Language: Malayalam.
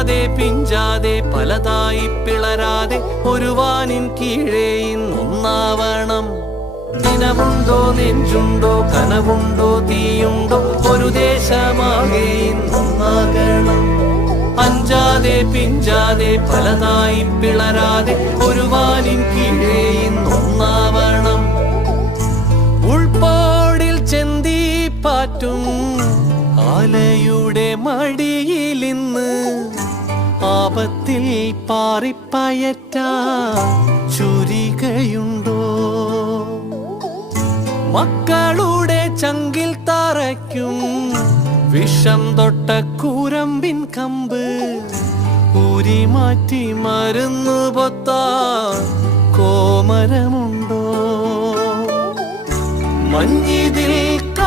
അഞ്ചാതെ പിഞ്ചാതെ പലതായി പിളരാതെ ഒരു വാനിൻ കീഴേ ഇന്നൊന്നാവണം. ദിനമുണ്ടോ നെഞ്ചുണ്ടോ കനവുണ്ടോ തീയുണ്ടോ ഒരു ദേശമാകെ ഇന്നൊന്നാകണം. അഞ്ചാതെ പിഞ്ചാതെ പലതായി പിളരാതെ ഒരു വാനിൻ കീഴേ ഇന്നൊന്നാവണം. ഉൾപാടിൽ ചെന്തി പാറ്റും ആലയുടെ മടിയിലിന്ന് ആപത്തിൽ പാറിപ്പയറ്റ ചുരികയുണ്ടോ? മക്കളുടെ ചങ്കിൽ തറയ്ക്കും വിഷം തൊട്ട കൂരമ്പിൻ കമ്പ് ഊരി മാറ്റി മരുന്ന് പൊത്ത കോമരമുണ്ടോ? മഞ്ഞിതിൽ ചെങ്ക